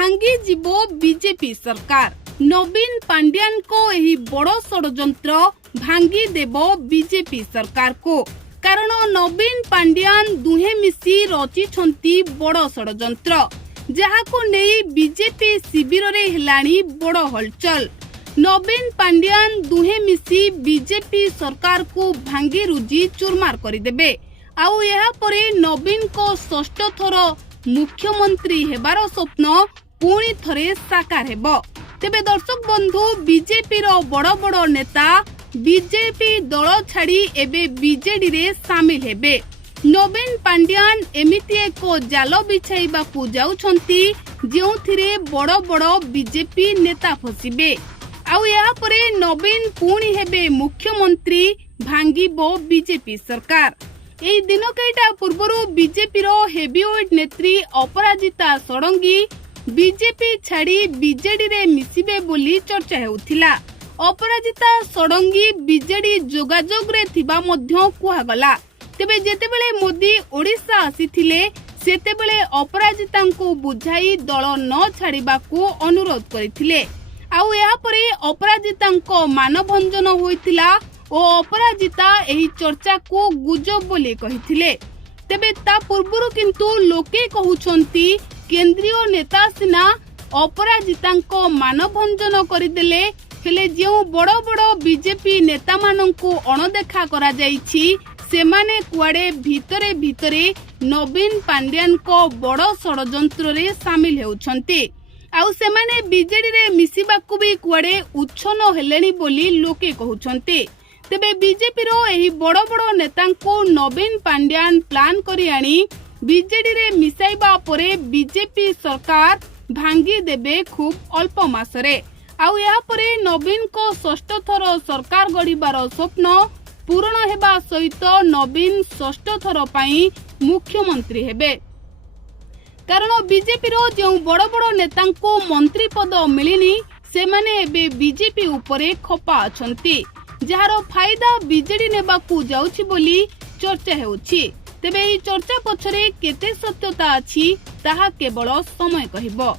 भांगी जीवो बीजेपी सरकार। नवीन पांड्यान को एही बड़ षड्यंत्र भांगी देबो बीजेपी सरकार को। कारण नवीन पांड्यान दुहे मिसी रचिछंती बड़ षड्यंत्र, जहाको नेई बीजेपी शिविर रे हेलाणी बड़ हलचल। नवीन पांड्यान दुहे मिसी बीजेपी सरकार को भांगी रुजी चुरमार करिदेबे। आउ एहा परे नवीन को षष्ठ थर मुख्यमंत्री हेबार स्वप्न पुणी थरे साकार हेबो। तेबे दर्शक बंधु, बीजेपी रो बड़ बड़ नेता बीजेपी दल छाड़ी एबे बीजेडी रे शामिल हेबे। नवीन पांड्यान एमिति एक जाल बिछाइबाकू जाउछंती जेउथिरे बड़ बड़ बीजेपी नेता फसिबे। आउ एहा परे नवीन पुणी हेबे मुख्यमंत्री, भांगिबो बीजेपी सरकार। एई दिन कईटा पूर्वरु बीजेपी रो हेवीवेट नेत्री अपराजिता षडंगी बीजेपी छाड़ी बीजेडी रे मिसिबे बोली चर्चा हेउथिला। अपराजिता षडंगी बीजेडी जोगाजोग रे थिबा मध्य कुहागला। तेबे जेतेबेले मोदी ओडिशा आसीथिले सेतेबेले अपराजितांको बुझाई दल न छाड़िबाकू अनुरोध करिथिले। आउ एहा परे अपराजितांको मानभंजन होइतिला ओ अपराजिता एही चर्चा को गुजब बोली कहिथिले। तेबे ता पूर्वरु किंतु लोके कहुछंती केंद्रीय नेता सिना अपराजितांको मानभंजन करिदेले, हेले जेउ बड़ बड़ बीजेपी नेता मानंकु अणदेखा करा जाईछि सेमाने कुआडे भितरे भितरे नवीन पांड्यान को बड़ षड्यंत्र रे शामिल हेउछंती। आउ सेमाने बीजेडी रे मिसिबाकू भी कुआडे उच्छन हेलेनी बोली लोके कहुछंती। तेबे बीजेपी रो एही बड़ बड़ नेतांको नवीन पांड्यान प्लान करी आनी बीजेडी रे मिसाइबा परे बीजेपी सरकार भांगी देबे खूब अल्प मासरे। आउ एहा परे नवीन को षष्ठ थर सरकार गढ़िबार स्वप्न पूर्ण हेबा सहित नवीन षष्ठ थर पई मुख्यमंत्री हेबे। कारण बीजेपी रो जो बड़ बड़ नेतांको मंत्री पद मिलिनी सेमाने एबे बीजेपी उपरे खपा अछंती, जहार फायदा बीजेडी नेबाकू जाउछि बोली चर्चा हेउछि। तेबे एही चर्चा पछरे केते सत्यता अछि ताहा केवल समय कहिबो।